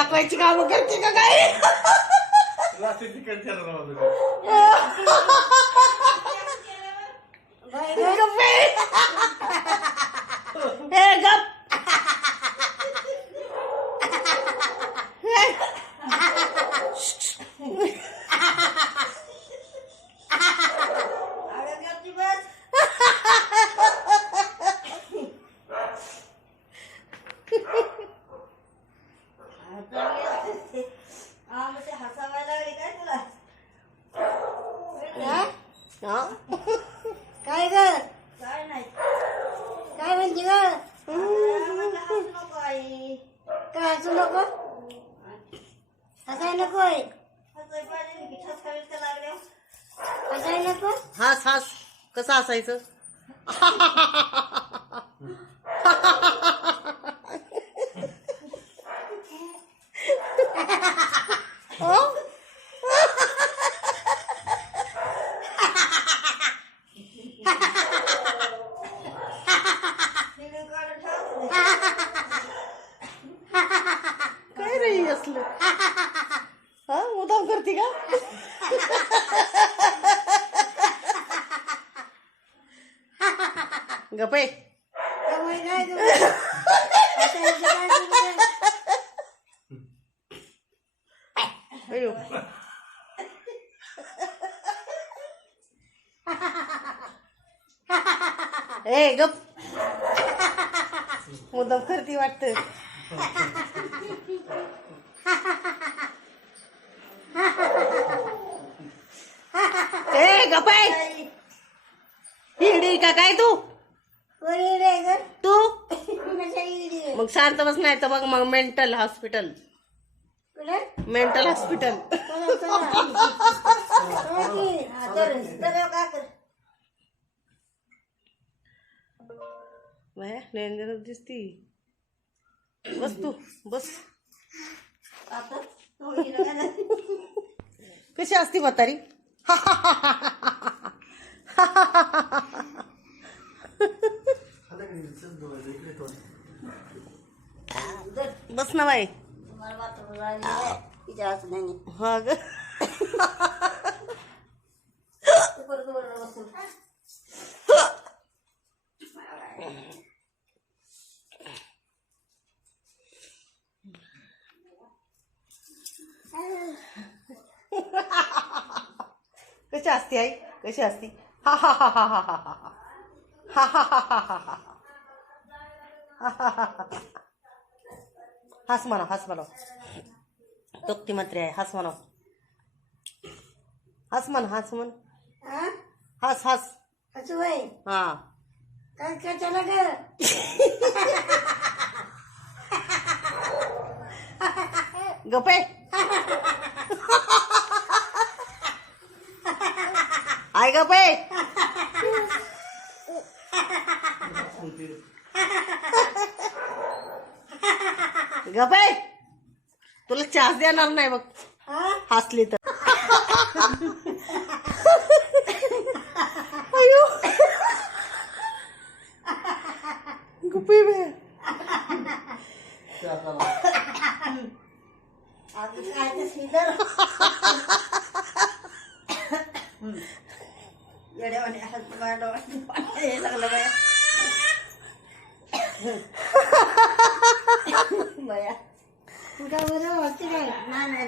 दाखवायची काम करते का काय? हे गप. काय ग? काय नाही काय म्हणते ग? काय हसू नको, हसाय नकोय, हसाय नको. हास हास कसं असायचं? काय रे असलं? हा मुदाम करते का? गपे अयो ए गप, मुद्दाम करती वाटत. ए गपाय, हिडी का काय तू? तू मग शांत बस, नाही तर मग mental hospital, mental hospital. Dangerous दिसती. बस तू बस. कशी असती म्हातारी? बस ना बाई. हा ग. कशी असती आई, कशी असती? हा हा हा हा हा हा हा हा हा हा हा हा. हस म्हणा, हस म्हणा. तोक्ती मात्र आहे, हस म्हणा. हस म्हण, हस म्हण. हस हस. हा काय काय चला ग? गपे. आय गपे. गपे, तुला चास देणार नाही बघ हसली तर. अयो गुपी बे. लागलं बया तुझ्या बरं वाटते काय? नाही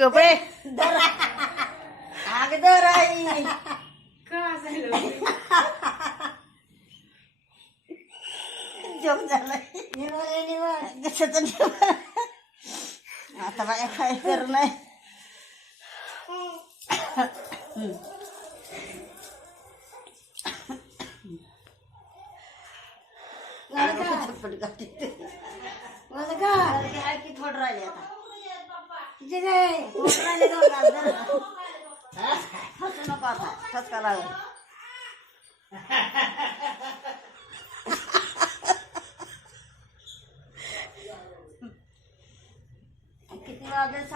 गपे. अगदर आई जोक झालाय. आता बाय काय कर नाही. माझं का की थोडं राहिले आता तिचे काय थोडं राहिले नको आता ठसका लागेल.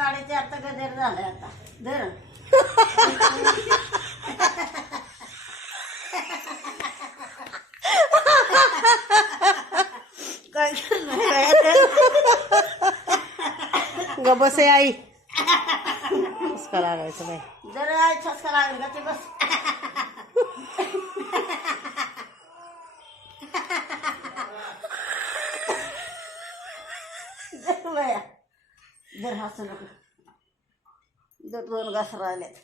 4:30 गजर झाले आता धर काय ग बस आहे आई कसं लागायचं बाई जरा छसका लागेल का ते बस धर बाया जर हसू नको जर 2 घास राहिलेत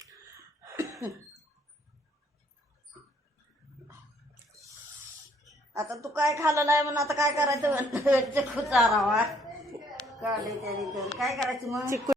आता तू काय खाल्लं नाही म्हणून आता काय करायचं खुचारावा काढले त्याने तर काय करायचं मग चिकू